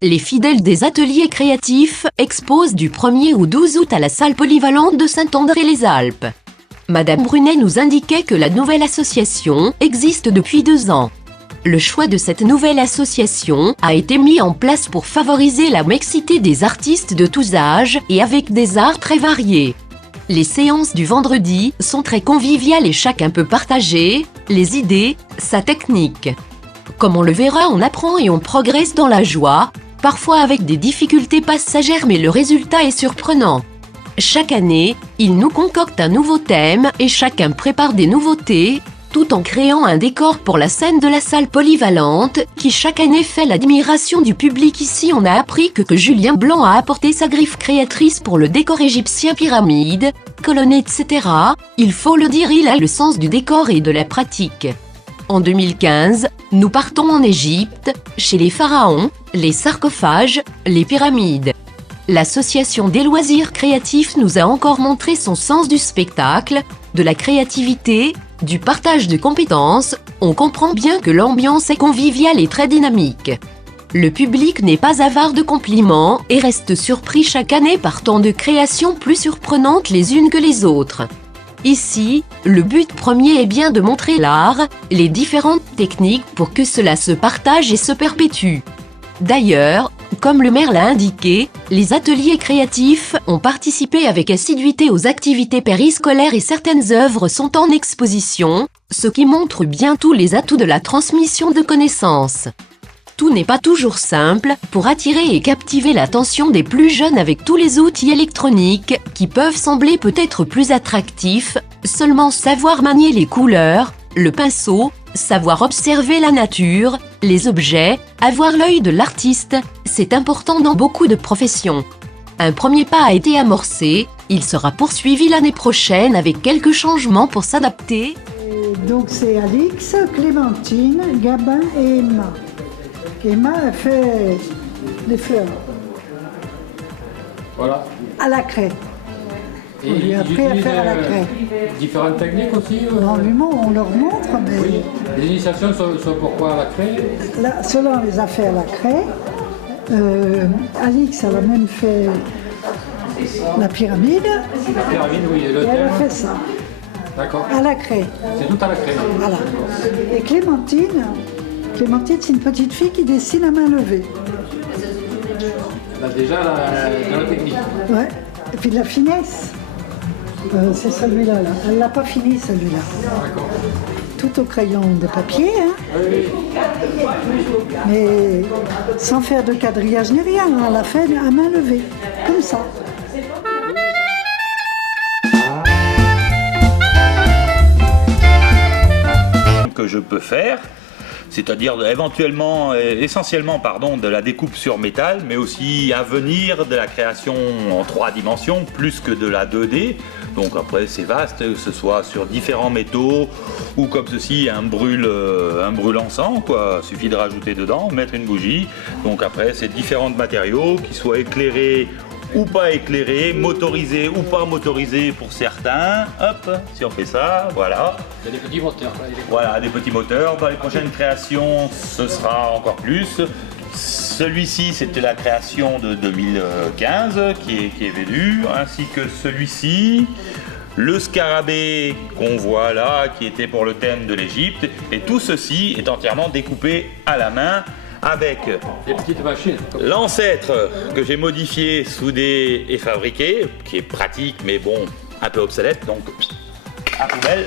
Les fidèles des ateliers créatifs exposent du 1er au 12 août à la salle polyvalente de Saint-André-les-Alpes. Madame Brunet nous indiquait que la nouvelle association existe depuis 2 ans. Le choix de cette nouvelle association a été mis en place pour favoriser la mixité des artistes de tous âges et avec des arts très variés. Les séances du vendredi sont très conviviales et chacun peut partager les idées, sa technique. Comme on le verra, on apprend et on progresse dans la joie, parfois avec des difficultés passagères, mais le résultat est surprenant. Chaque année, ils nous concoctent un nouveau thème et chacun prépare des nouveautés, tout en créant un décor pour la scène de la salle polyvalente, qui chaque année fait l'admiration du public. Ici, on a appris que Julien Blanc a apporté sa griffe créatrice pour le décor égyptien pyramide, colonnes, etc. Il faut le dire, il a le sens du décor et de la pratique. En 2015, nous partons en Égypte, chez les pharaons, les sarcophages, les pyramides. L'association des loisirs créatifs nous a encore montré son sens du spectacle, de la créativité, du partage de compétences. On comprend bien que l'ambiance est conviviale et très dynamique. Le public n'est pas avare de compliments et reste surpris chaque année par tant de créations plus surprenantes les unes que les autres. Ici, le but premier est bien de montrer l'art, les différentes techniques pour que cela se partage et se perpétue. D'ailleurs, comme le maire l'a indiqué, les ateliers créatifs ont participé avec assiduité aux activités périscolaires et certaines œuvres sont en exposition, ce qui montre bien tous les atouts de la transmission de connaissances. Tout n'est pas toujours simple pour attirer et captiver l'attention des plus jeunes avec tous les outils électroniques qui peuvent sembler peut-être plus attractifs, seulement savoir manier les couleurs, le pinceau, savoir observer la nature, les objets, avoir l'œil de l'artiste, c'est important dans beaucoup de professions. Un premier pas a été amorcé, il sera poursuivi l'année prochaine avec quelques changements pour s'adapter. Donc c'est Alix, Clémentine, Gabin et Emma. Emma a fait les fleurs. Voilà. À la craie. Et on lui a appris à faire à la craie. Différentes techniques aussi On leur montre, mais... Oui. Les initiations sont pourquoi à la craie? Là, ceux-là, on les a fait à la craie. Alix, elle a même fait la pyramide. La pyramide, oui. Et elle a fait ça. D'accord. À la craie. C'est tout à la craie. Voilà. Et Clémentine, c'est une petite fille qui dessine à main levée. Elle a déjà la technique. Ouais. Et puis de la finesse. C'est celui-là, là. Elle ne l'a pas fini, celui-là. D'accord. Tout au crayon de papier, hein. Oui. Mais sans faire de quadrillage ni rien. Elle l'a fait à main levée, comme ça. Que je peux faire, c'est-à-dire éventuellement, essentiellement de la découpe sur métal, mais aussi à venir de la création en 3 dimensions, plus que de la 2D. Donc après c'est vaste, que ce soit sur différents métaux, ou comme ceci, un brûle encens, quoi. Il suffit de rajouter dedans, mettre une bougie. Donc après c'est différents matériaux, qui soient éclairés ou pas éclairés, motorisés ou pas motorisés pour certains. Hop, si on fait ça, voilà. Il y a des petits moteurs. Voilà, des petits moteurs. Dans les prochaines créations, ce sera encore plus. Celui-ci, c'était la création de 2015 qui est venu, ainsi que celui-ci. Le scarabée qu'on voit là, qui était pour le thème de l'Égypte. Et tout ceci est entièrement découpé à la main, avec des petites machines. L'ancêtre que j'ai modifié, soudé et fabriqué, qui est pratique mais bon, un peu obsolète, donc à poubelle,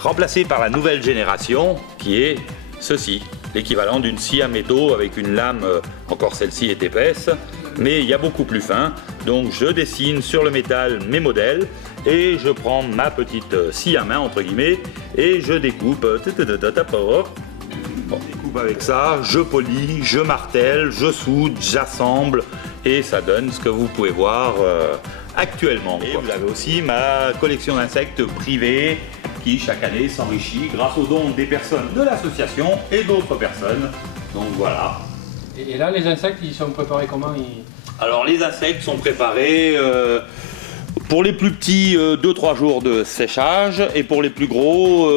remplacé par la nouvelle génération qui est ceci, l'équivalent d'une scie à métaux avec une lame, encore celle-ci est épaisse, mais il y a beaucoup plus fin. Donc je dessine sur le métal mes modèles et je prends ma petite scie à main entre guillemets et je découpe. Bon, découpe avec ça, je polis, je martèle, je soude, j'assemble et ça donne ce que vous pouvez voir actuellement. Et vous avez aussi ma collection d'insectes privés qui chaque année s'enrichit grâce aux dons des personnes de l'association et d'autres personnes. Donc voilà. Et là les insectes ils sont préparés comment Alors les insectes sont préparés pour les plus petits 2-3 jours de séchage et pour les plus gros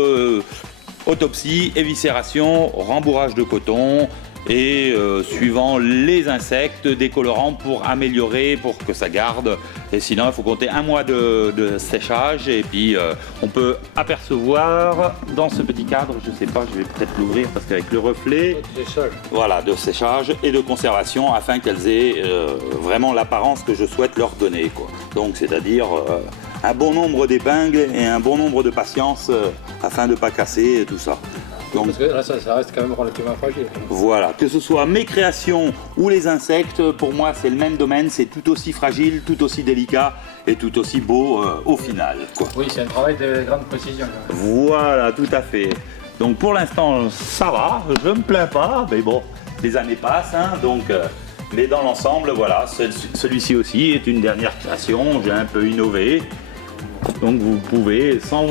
autopsie, éviscération, rembourrage de coton et suivant les insectes, des colorants pour améliorer, pour que ça garde. Et sinon il faut compter 1 mois de séchage et puis on peut apercevoir dans ce petit cadre, je sais pas, je vais peut-être l'ouvrir parce qu'avec le reflet, voilà, de séchage et de conservation afin qu'elles aient vraiment l'apparence que je souhaite leur donner, quoi. Donc c'est-à-dire un bon nombre d'épingles et un bon nombre de patience afin de ne pas casser tout ça. Donc, parce que là, ça reste quand même relativement fragile. Voilà, que ce soit mes créations ou les insectes, pour moi c'est le même domaine, c'est tout aussi fragile, tout aussi délicat et tout aussi beau au final, quoi. Oui, c'est un travail de grande précision. Quand même. Voilà, tout à fait. Donc pour l'instant ça va, je me plains pas, mais bon, les années passent, hein, donc... mais dans l'ensemble, voilà, celui-ci aussi est une dernière création, j'ai un peu innové. Donc vous pouvez sans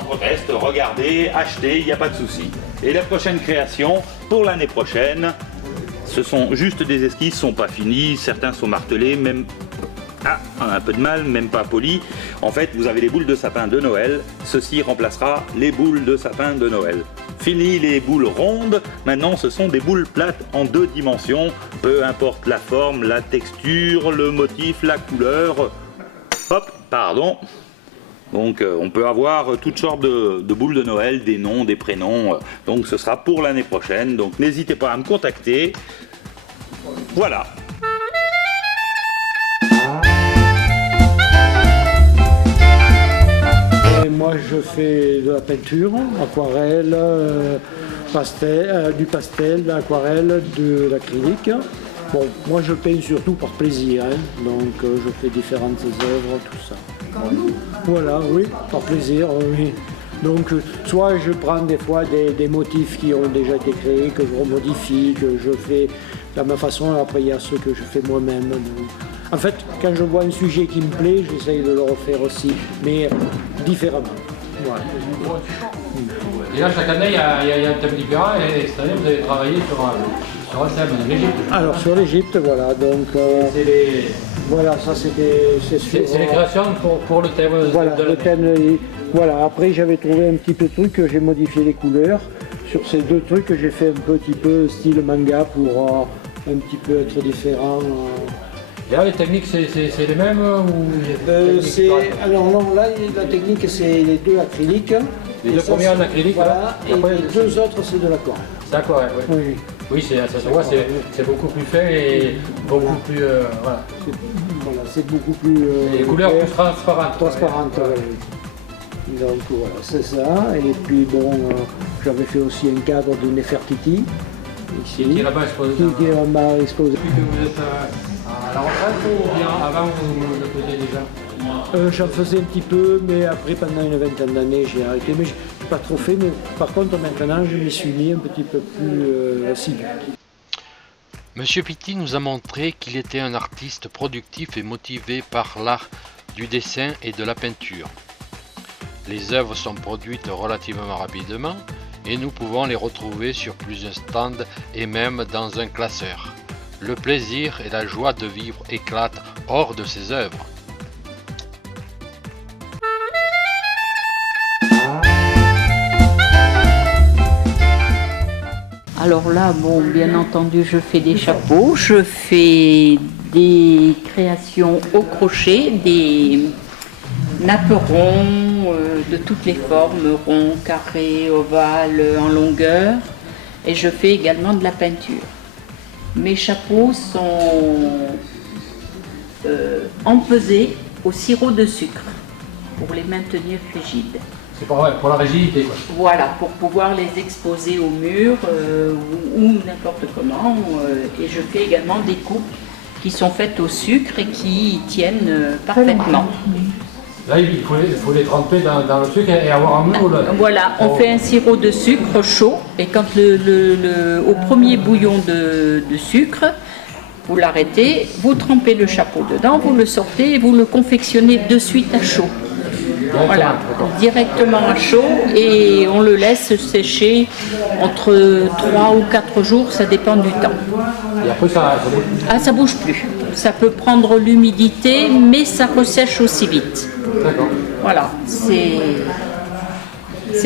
proteste, regarder, acheter, il n'y a pas de souci. Et la prochaine création, pour l'année prochaine, ce sont juste des esquisses, sont pas finis, certains sont martelés, même... Ah, on a un peu de mal, même pas polis. En fait, vous avez les boules de sapin de Noël, ceci remplacera les boules de sapin de Noël. Fini les boules rondes, maintenant ce sont des boules plates en 2 dimensions, peu importe la forme, la texture, le motif, la couleur. Hop, pardon. Donc on peut avoir toutes sortes de boules de Noël, des noms, des prénoms. Donc ce sera pour l'année prochaine. Donc n'hésitez pas à me contacter. Voilà. Et moi je fais de la peinture, aquarelle, du pastel, de l'aquarelle, de l'acrylique. Bon, moi je peins surtout par plaisir, hein. Donc je fais différentes œuvres, tout ça. Voilà, oui, par plaisir, oui. Donc soit je prends des fois des motifs qui ont déjà été créés, que je remodifie, que je fais de ma façon, après il y a ceux que je fais moi-même. En fait, quand je vois un sujet qui me plaît, j'essaye de le refaire aussi, mais différemment. Voilà. Et là, chaque année, il y a un thème différent et cette année, vous avez travaillé sur un thème, l'Égypte. Alors sur l'Égypte, voilà, donc... Voilà, ça c'était... C'est les créations pour le thème voilà, de le thème, voilà, après j'avais trouvé un petit peu de truc, j'ai modifié les couleurs. Sur ces 2 trucs, j'ai fait un petit peu style manga pour un petit peu être différent. Et là, les techniques, c'est les mêmes ou alors non, là, la technique, c'est les 2 acryliques. Les 2 premiers en acrylique, voilà, et après, les 2 autres, c'est de l'aquarelle. C'est aquarelle, oui. Oui. Oui, ça se voit, c'est beaucoup plus fait et beaucoup plus... voilà. Voilà, c'est beaucoup plus... les couleurs plus transparentes. Transparentes, oui. Donc voilà, c'est ça. Et puis bon, j'avais fait aussi un cadre de Nefertiti. Ici. Qui est là-bas exposé. Qui est là-bas exposé. Depuis que vous êtes à la retraite ou bien avant vous le faisiez déjà? J'en faisais un petit peu, mais après pendant une vingtaine d'années j'ai arrêté. Mais je n'ai pas trop fait, mais par contre maintenant je m'y suis mis un petit peu plus assidu. Monsieur Pitti nous a montré qu'il était un artiste productif et motivé par l'art du dessin et de la peinture. Les œuvres sont produites relativement rapidement et nous pouvons les retrouver sur plusieurs stands et même dans un classeur. Le plaisir et la joie de vivre éclatent hors de ces œuvres. Alors là, bon, bien entendu, je fais des chapeaux, je fais des créations au crochet, des nappes ronds de toutes les formes, ronds, carrés, ovales, en longueur, et je fais également de la peinture. Mes chapeaux sont empesés au sirop de sucre pour les maintenir rigides. C'est pour la rigidité, quoi. Voilà, pour pouvoir les exposer au mur ou n'importe comment. Et je fais également des coupes qui sont faites au sucre et qui tiennent parfaitement. Là, il faut les tremper dans le sucre et avoir un moule. Voilà, on fait un sirop de sucre chaud et quand au premier bouillon de sucre, vous l'arrêtez, vous trempez le chapeau dedans, vous le sortez et vous le confectionnez de suite à chaud. Voilà, directement à chaud et on le laisse sécher entre 3 ou 4 jours, ça dépend du temps. Et après, ça bouge. Ah, ça bouge plus. Ça peut prendre l'humidité, mais ça ressèche aussi vite. D'accord. Voilà, c'est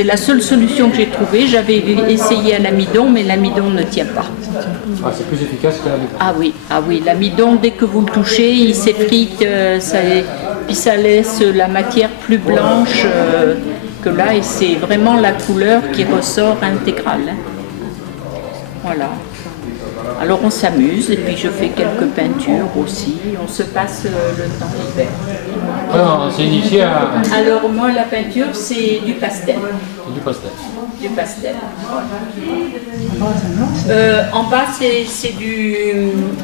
la seule solution que j'ai trouvée. J'avais essayé à l'amidon, mais l'amidon ne tient pas. Ah, c'est plus efficace que l'amidon. Ah oui, l'amidon, dès que vous le touchez, il s'effrite, puis ça laisse la matière plus blanche que là, et c'est vraiment la couleur qui ressort intégrale. Voilà. Alors on s'amuse, et puis je fais quelques peintures aussi. On se passe le temps l'hiver. Alors, on s'est initié à... Alors moi, la peinture, c'est du pastel. C'est du pastel. Du pastel. En bas, c'est du...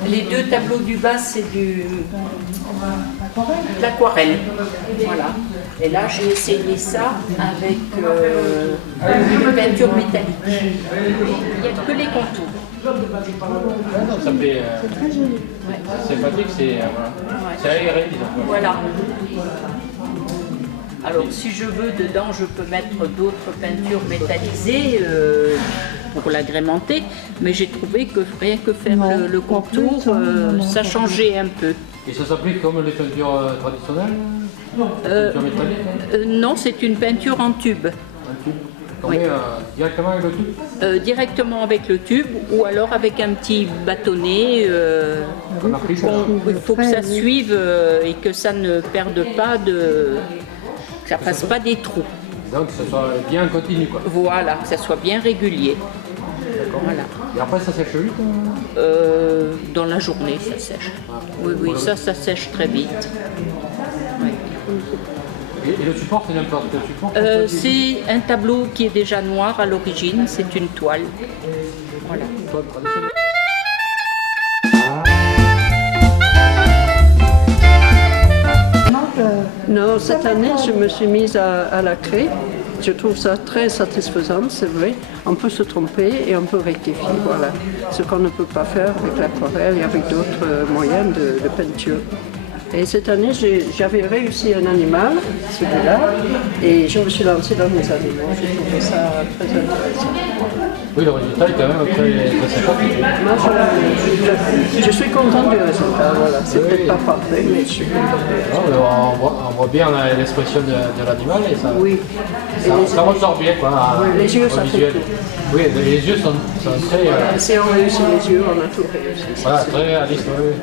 Les deux tableaux du bas, c'est de l'aquarelle. Voilà. Et là, j'ai essayé ça avec une peinture métallique. Il n'y a que les contours. Ça fait... C'est très joli. c'est sympathique, c'est aéré, disons. Voilà. Alors, si je veux, dedans, je peux mettre d'autres peintures métallisées pour l'agrémenter, mais j'ai trouvé que rien que faire le contour, ça changeait un peu. Et ça s'applique comme les peintures traditionnelles? Peinture métallique? Non, c'est une peinture en tube. Un tube. Oui. Directement avec le tube? Directement avec le tube ou alors avec un petit bâtonnet. On a pris ça. Il faut que ça suive et que ça ne perde pas que ça fasse pas des trous. Donc que ça soit bien continu, quoi. Voilà, que ça soit bien régulier. Voilà. Et après, ça sèche vite? Dans la journée, ça sèche. Oui, ça sèche très vite. Ouais. Et le support, c'est n'importe quel support? C'est un tableau qui est déjà noir à l'origine, c'est une toile. Voilà. Toile traditionnelle. Non, cette année, je me suis mise à la craie. Je trouve ça très satisfaisant, c'est vrai. On peut se tromper et on peut rectifier, voilà. Ce qu'on ne peut pas faire avec l'aquarelle et avec d'autres moyens de peinture. Et cette année, j'avais réussi un animal, celui-là, et je me suis lancée dans mes animaux. J'ai trouvé ça très intéressant. Oui, le résultat est quand même très sympathique. Moi, je suis contente du résultat, voilà. C'est peut-être pas parfait, mais je suis contente. On voit bien l'expression de l'animal et ça, Oui. ça ressort bien, quoi. Les yeux, au ça fait visuel. tout. Oui, les yeux sont très... Si on réussit les yeux, on a tout réussi. voilà, très réalistes, oui.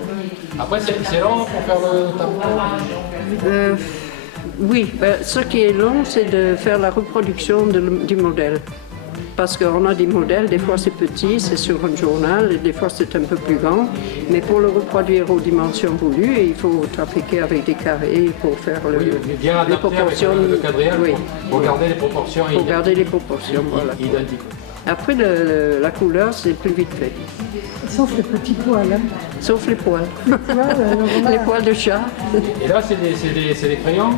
Après, c'est long pour faire le tableau? Oui, ce qui est long, c'est de faire la reproduction du modèle. Parce qu'on a des modèles, des fois c'est petit, c'est sur un journal, et des fois c'est un peu plus grand. Mais pour le reproduire aux dimensions voulues, il faut trafiquer avec des carrés pour faire bien les adapté proportions. avec le quadrillage, Oui. pour garder les proportions Pour garder les proportions, voilà. identiques. Après, la couleur, c'est plus vite fait. Sauf les petits poils. Hein. Sauf les poils. Voilà. Les poils de chat. Et là, c'est des crayons?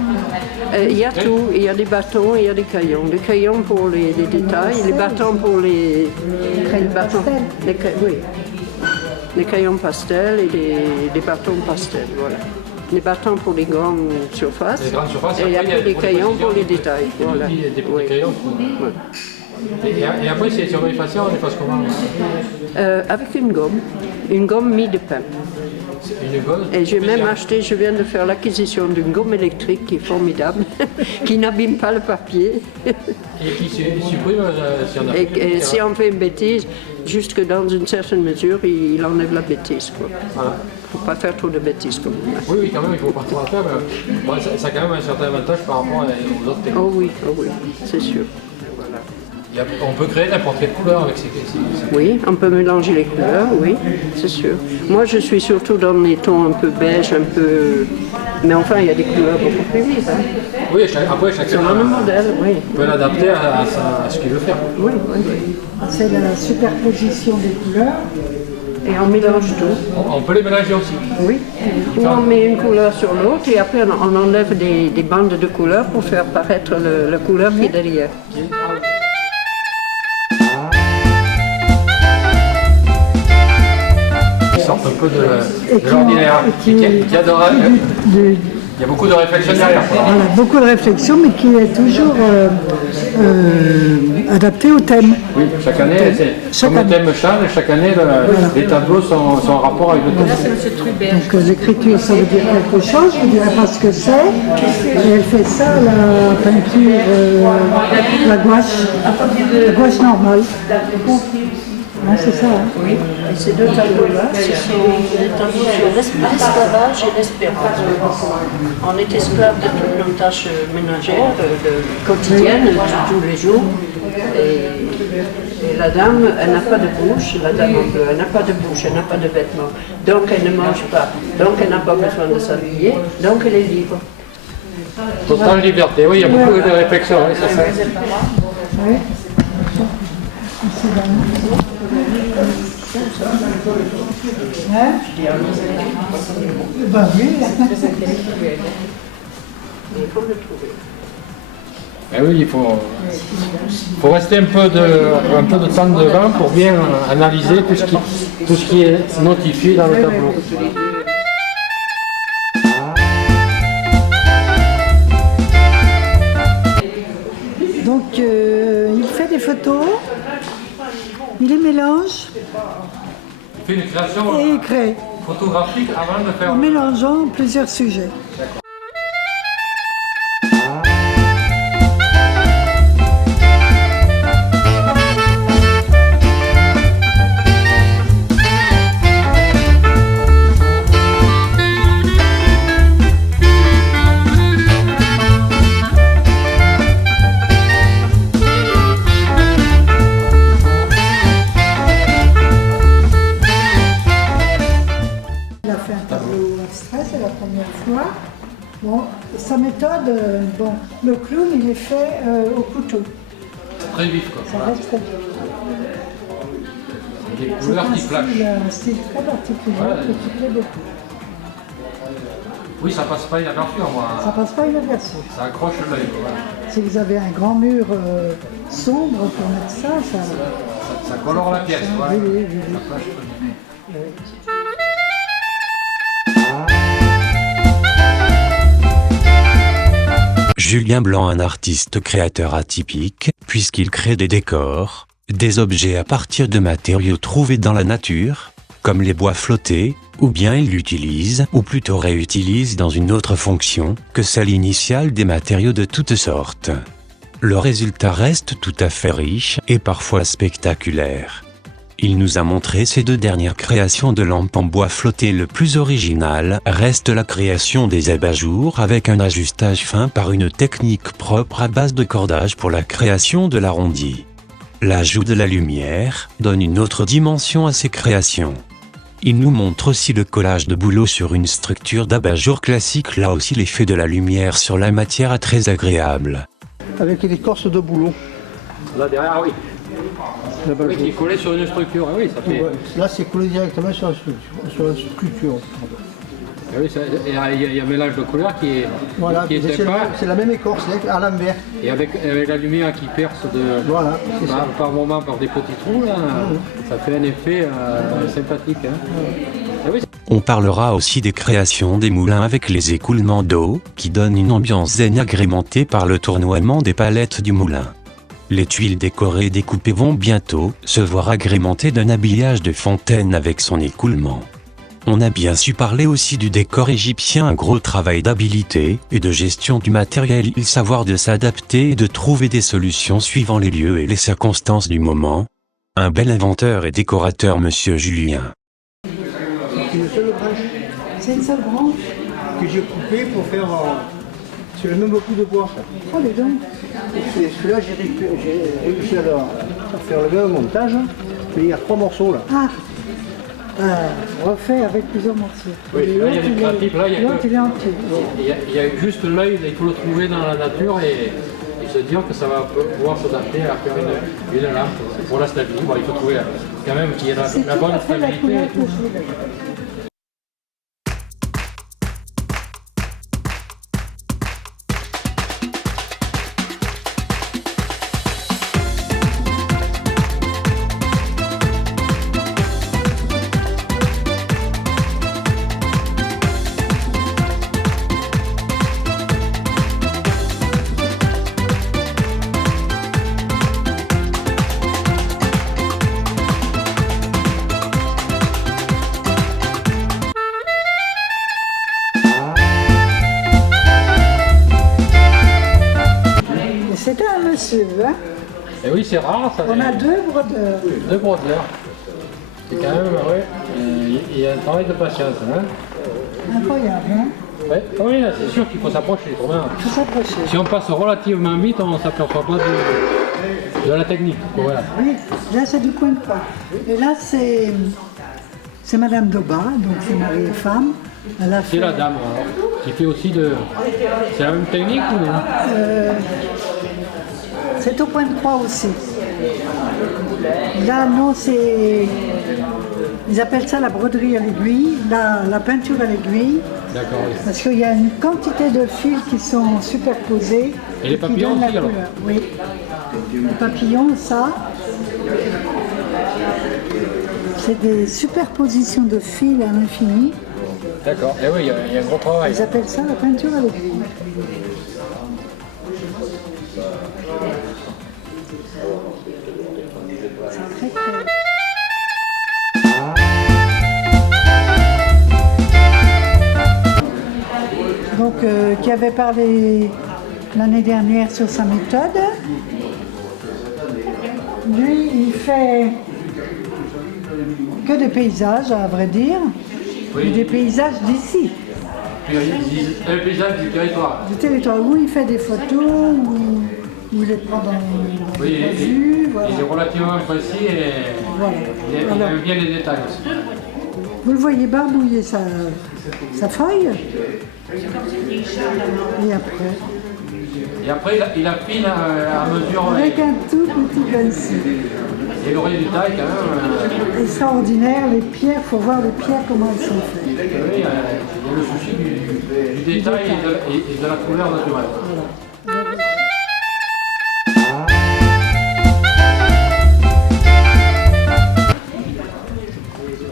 Il y a tout. Il y a des bâtons, il y a des crayons. Des crayons pour les détails, les bâtons pour les bâtons. Oui. Les crayons pastels et des bâtons pastels, voilà. Les bâtons pour les grandes surfaces. Les grandes surfaces, et après des crayons pour les détails. Voilà. Des petits Oui. crayons. Voilà. Et après, si on veut effacer, on efface comment? Avec une gomme mie de pain. Une gomme? Et j'ai même acheté, je viens de faire l'acquisition d'une gomme électrique qui est formidable, qui n'abîme pas le papier. Et qui supprime si on a Et si on fait une bêtise, juste que dans une certaine mesure, il enlève la bêtise. Il ne faut pas faire trop de bêtises comme ça. Oui, quand même, il ne faut pas trop en faire, mais bon, ça a quand même un certain avantage par rapport aux autres techniques. Oh oui, c'est sûr. On peut créer n'importe quelle couleur avec ces... Oui, on peut mélanger les couleurs, oui, c'est sûr. Moi, je suis surtout dans les tons un peu beige, un peu... Mais enfin, il y a des couleurs beaucoup plus vives. Hein. Oui, après, chacun Selon le modèle, oui. peut l'adapter à ce qu'il veut faire. Oui. C'est la superposition des couleurs. Et on mélange tout. On peut les mélanger aussi. Oui. Ou on met une couleur sur l'autre et après on enlève des bandes de couleurs pour faire paraître la couleur qui est derrière. Qui sortent un peu de l'ordinaire, qui adorent. Il y a beaucoup de réflexion derrière. Quoi. Voilà, beaucoup de réflexion, mais qui est toujours adapté au thème. Oui, chaque année, comme le thème change, chaque année, les tableaux sont en rapport avec le thème. Donc l'écriture, ça veut dire quelque chose, je ne dirais pas ce que c'est. Et elle fait ça, la peinture, la gouache normale. Non, c'est ça. Hein. Oui, et ces deux tableaux-là, ce sont des tableaux sur l'esclavage et l'espérance. On est esclave de toutes nos tâches ménagères, quotidiennes, de tous les jours. Et la dame, elle n'a pas de bouche, la dame en bleu, elle n'a pas de bouche, elle n'a pas de vêtements. Donc elle ne mange pas, donc elle n'a pas besoin de s'habiller, donc elle est libre. Total liberté, oui, il y a beaucoup de réflexions, oui, c'est ça. Oui. Hein? Ben oui. Il faut le trouver. Eh oui, il faut rester un peu de temps devant pour bien analyser tout ce qui est notifié dans le tableau. Donc il fait des photos, il les mélange Il fait une création et il crée photographique avant de faire... en mélangeant plusieurs sujets. C'est la première fois. Bon, sa méthode, le clown, il est fait au couteau. Très vif, quoi. Ça reste très vif. Des couleurs qui flashent. C'est un style très particulier qui plaît beaucoup. Oui, ça passe pas inaperçu, moi. Ça passe pas inaperçu. Ça accroche l'œil. Voilà. Si vous avez un grand mur sombre pour mettre ça, Ça colore la pièce. Voilà. Oui. Ça flash très bien. Julien Blanc, un artiste créateur atypique, puisqu'il crée des décors, des objets à partir de matériaux trouvés dans la nature, comme les bois flottés, ou bien il l'utilise, ou plutôt réutilise dans une autre fonction, que celle initiale des matériaux de toutes sortes. Le résultat reste tout à fait riche et parfois spectaculaire. Il nous a montré ses deux dernières créations de lampes en bois flotté. Le plus original reste la création des abat-jours avec un ajustage fin par une technique propre à base de cordage pour la création de l'arrondi. L'ajout de la lumière donne une autre dimension à ces créations. Il nous montre aussi le collage de bouleaux sur une structure d'abat-jour classique. Là aussi l'effet de la lumière sur la matière est très agréable. Avec l'écorce de bouleau. Là derrière, oui. Oui, qui est collé sur une structure. Ah oui, ça fait... Là, c'est collé directement sur la structure. Ah oui, il y a un mélange de couleurs qui est, Voilà, sympa. c'est la même écorce, à l'envers. Et avec la lumière qui perce Voilà, par moment par des petits trous, là, ça fait un effet sympathique. Hein. Ah oui. On parlera aussi des créations des moulins avec les écoulements d'eau, qui donnent une ambiance zen agrémentée par le tournoiement des palettes du moulin. Les tuiles décorées et découpées vont bientôt se voir agrémentées d'un habillage de fontaine avec son écoulement. On a bien su parler aussi du décor égyptien, un gros travail d'habileté et de gestion du matériel, il savoir de s'adapter et de trouver des solutions suivant les lieux et les circonstances du moment. Un bel inventeur et décorateur, monsieur Julien. C'est une seule branche que j'ai coupée pour faire sur le même coup de bois. Oh les dents. Celui-là, j'ai réussi à faire le même montage, mais il y a 3 morceaux là. Refait avec plusieurs morceaux. Oui, là il y a du créatif, là il y a l'autre, il est entier. il y a juste l'œil, il faut le trouver dans la nature et se dire que ça va pouvoir s'adapter à faire une lampe. Pour la stabilité, bon, il faut trouver quand même qu'il y ait la bonne stabilité. Et tout. C'était un monsieur, hein. Et oui, c'est rare, ça. On a 2 brodeurs. 2 brodeurs. C'est quand même, ouais, il y a un travail de patience, hein. Incroyable, hein. Ouais. Oui, là, c'est sûr qu'il faut s'approcher. Autrement, Il faut s'approcher. si on passe relativement vite, on ne s'aperçoit pas de la technique. Voilà. Oui, là c'est du coin de croix. Et là c'est Madame Doba, donc c'est mari et femme. Elle a C'est fait, la dame, alors, qui fait aussi de... C'est la même technique ou non? c'est au point de croix aussi. Là non, c'est... Ils appellent ça la broderie à l'aiguille, la peinture à l'aiguille. D'accord, oui. Parce qu'il y a une quantité de fils qui sont superposés. Et les qui papillons donnent la aussi, alors? couleur. Oui. Les papillons, ça, c'est des superpositions de fils à l'infini. D'accord. Et oui, il y a un gros travail. Ils appellent ça la peinture à l'aiguille. C'est très très... Donc, qui avait parlé l'année dernière sur sa méthode. Lui, il fait que des paysages, à vrai dire, Oui. et des paysages d'ici, Le paysage du territoire. du territoire, où il fait des photos, où il les prend dans Oui, la vue, voilà. il est relativement précis et Voilà. il Alors, aime bien les détails aussi. vous le voyez barbouiller sa feuille, et après, Et après, il affine à mesure. avec un tout petit pinceau. Et le résultat est quand même. Extraordinaire, les pierres, il faut voir les pierres comment elles sont faites. Oui, il y a le souci du détail et de la couleur naturelle.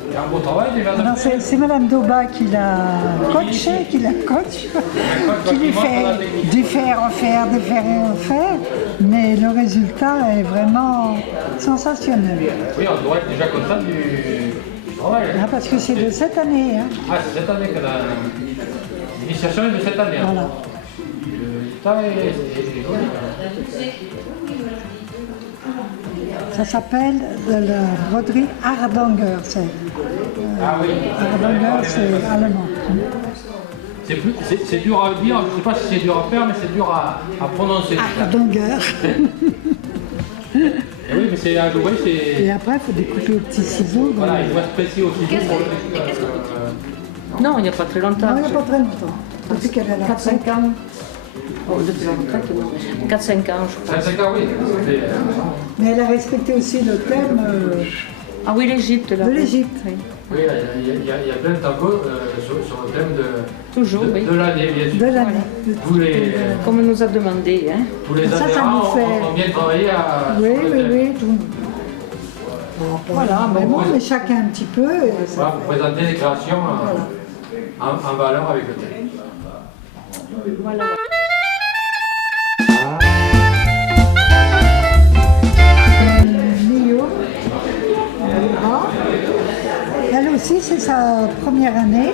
Il y a un beau travail déjà. Non, c'est Madame Doba qui l'a coach, qui lui fait défaire, refaire, défaire et refaire, mais le résultat est vraiment sensationnel. Oui, on doit être déjà content du travail. Ah, parce que c'est de cette année. Hein. Ah, c'est cette année que l'initiation est de cette année. Voilà. Le résultat est joli. Ça s'appelle de la broderie Hardanger. Ah oui. Hardanger, c'est allemand. C'est dur à dire, je ne sais pas si c'est dur à faire, mais c'est dur à prononcer. Hardanger. Et oui, mais c'est à jouer, c'est. Et après, il faut découper au petit ciseau. Voilà, il faut être précis au ciseau pour le. Non, il n'y a pas très longtemps. Non, il n'y a pas très longtemps. Depuis qu'elle est là. 4-5 ans. Oh, depuis la retraite, 4-5 ans, je crois. 5 ans, oui. Mais elle a respecté aussi le thème Ah oui, l'Égypte, là. de l'Égypte. Oui. Oui, il y a plein de tableaux sur le thème Toujours, oui. de l'année, bien sûr. De l'année. Tous les, Comme on nous a demandé. Hein. tous les Ça adhérents nous fait- ont bien travaillé à. Oui, sur le oui, thème. oui. Tout. Voilà, mais bon, mais chacun un petit peu. Et ça Voilà, vous présentez les créations en valeur avec le thème. Voilà. Mio. Ah. Elle aussi, c'est sa première année.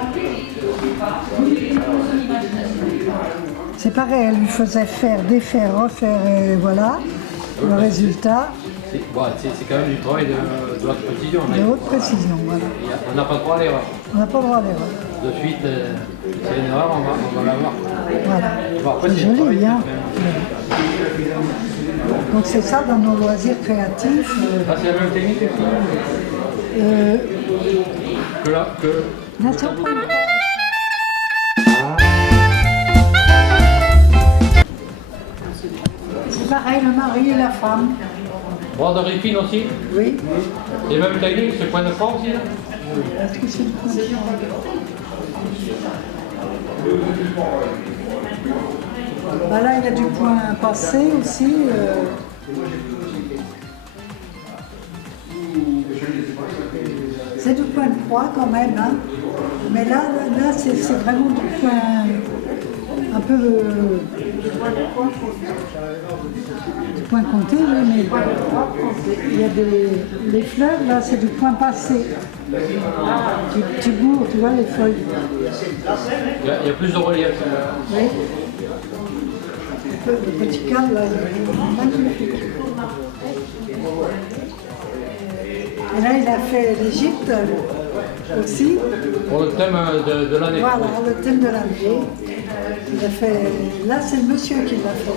C'est pareil, elle lui faisait faire, défaire, refaire, et voilà. Le résultat, C'est quand même du travail de haute précision. de haute précision, voilà. On n'a pas droit à l'erreur. On n'a pas le droit à l'erreur. De suite, c'est une erreur, on va l'avoir. Voilà. Bon, après, C'est le travail joli, qui hein. fait. Donc c'est ça dans nos loisirs créatifs. Ah, c'est la même technique aussi que là, que. Là, c'est au point de croix. C'est pareil, le mari et la femme. Broderie fine aussi. Oui. Les mêmes techniques, c'est point de croix aussi là. Est-ce que c'est le point de croix? Bah là, il y a du point passé aussi. C'est du point de croix quand même, hein. Mais là c'est vraiment du point un peu du point compté, oui, mais il y a les fleurs, là c'est du point passé. Tu bourres, tu vois les feuilles. Il y a plus de relief. Oui. le petit cadre là, il est magnifique. Et là, il a fait l'Égypte aussi. Pour le thème de l'année. Voilà, le thème de l'année. Il a fait. Là, c'est le monsieur qui l'a fait.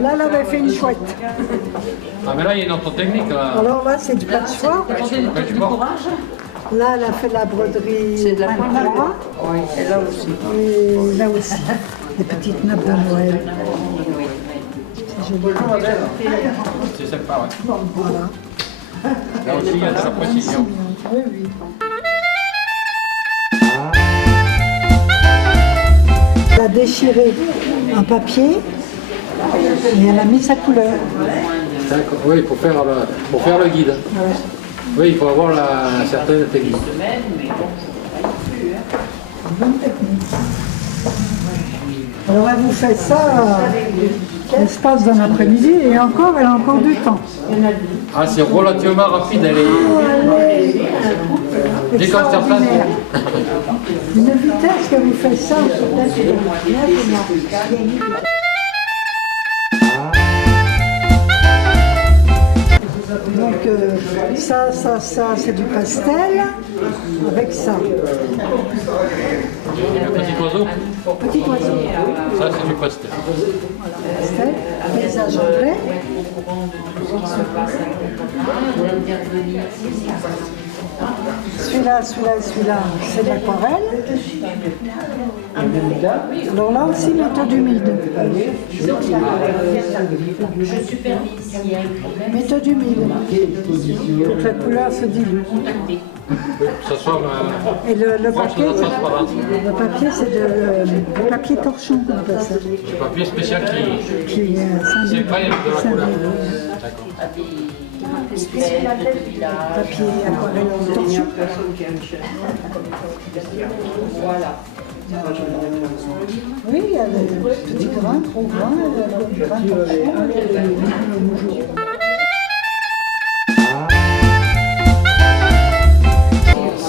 Là, elle avait fait une chouette. Ah, mais là, il y a une autre technique. Là. Alors là, c'est du patchwork. Là, elle a fait de la broderie. C'est de la pointe. Oui, et là aussi. Et là aussi, des petites nappes de Noël. C'est joli. C'est sympa, ouais. Bon, voilà. Là aussi, il y a de la précision. Oui, oui. Elle a déchiré un papier et elle a mis sa couleur. D'accord. Oui, pour faire le guide. Ouais. Oui, il faut avoir certaine technique. Bonne technique. Alors elle vous fait ça l'espace d'un après-midi et encore, elle a encore du temps. Ah, c'est relativement rapide, elle est Extraordinaire. Une vitesse que vous faites ça, donc ça, c'est du pastel avec ça. Le petit oiseau. Petit oiseau. Ça, c'est du pastel. Pastel, paysage anglais. Celui-là, c'est de l'aquarelle. Alors là aussi, méthode humide. Méthode humide. Pour que la couleur se dilue. Ça soit Et le papier, transparent. c'est du papier torchon qu'on appelle ça. Le papier spécial qui C'est pas de la couleur. papier aquarelle torchon. Oui, il y a des petits grains, gros grains, des grains torchons.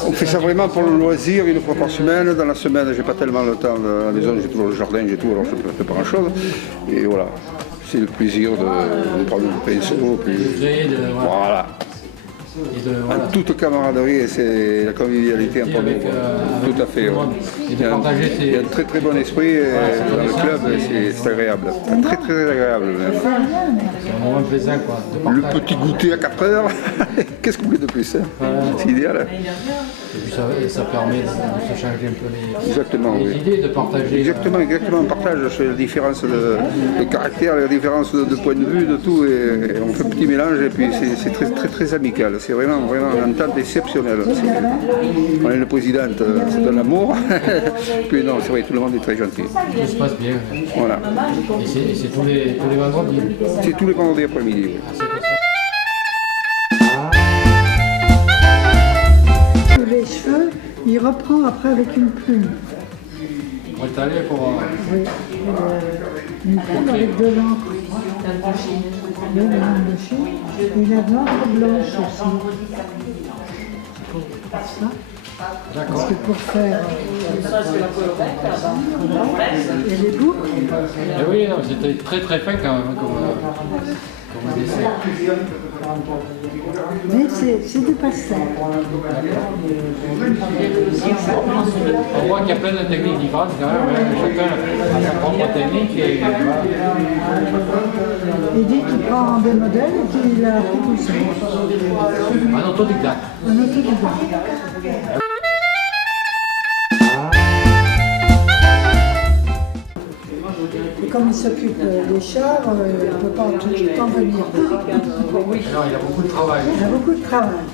On fait ça vraiment pour le loisir, une fois par semaine. Dans la semaine, j'ai pas tellement le temps à la maison, j'ai toujours le jardin, j'ai tout, alors je ne fais pas grand chose. Et voilà, c'est le plaisir de prendre le pinceau. Puis, voilà. En toute camaraderie, et c'est la convivialité entre nous. Tout à fait. Ouais. Il y a un très très bon esprit dans le club, c'est agréable. Très très agréable. C'est un moment plaisant, quoi. Le petit goûter à 4 heures, qu'est-ce que vous voulez de plus, hein? C'est idéal. Et puis ça permet de se changer un peu les idées, de partager. Exactement, on partage la différence de caractère, la différence de point de vue, de tout, et on fait un petit mélange, et puis c'est très très très amical. C'est vraiment une entente exceptionnelle. On a une présidente, c'est de l'amour. Puis non, c'est vrai, tout le monde est très gentil. Tout se passe bien. Voilà. Et c'est tous les vendredis. C'est tous les vendredis après-midi. Les cheveux, il reprend après avec une plume. On est allé pour... Oui, une plume avec de l'encre. De l'encre. Et la l'encre blanche aussi. Pour ça. Parce que pour faire et les boucles. Et oui, c'était très très fin quand même comme dessin. Mais c'est du pastel. On voit qu'il y a plein de techniques différentes quand même, chacun a sa propre technique. Il dit qu'il prend des modèles et qu'il a fait tout ça. Un autodidacte. Un autodidacte. Et comme il s'occupe des chars, il ne peut pas tout le temps venir. Alors, il y a beaucoup de travail. Il y a beaucoup de travail.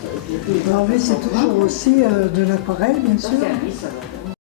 Alors lui, c'est toujours aussi de l'aquarelle, bien sûr.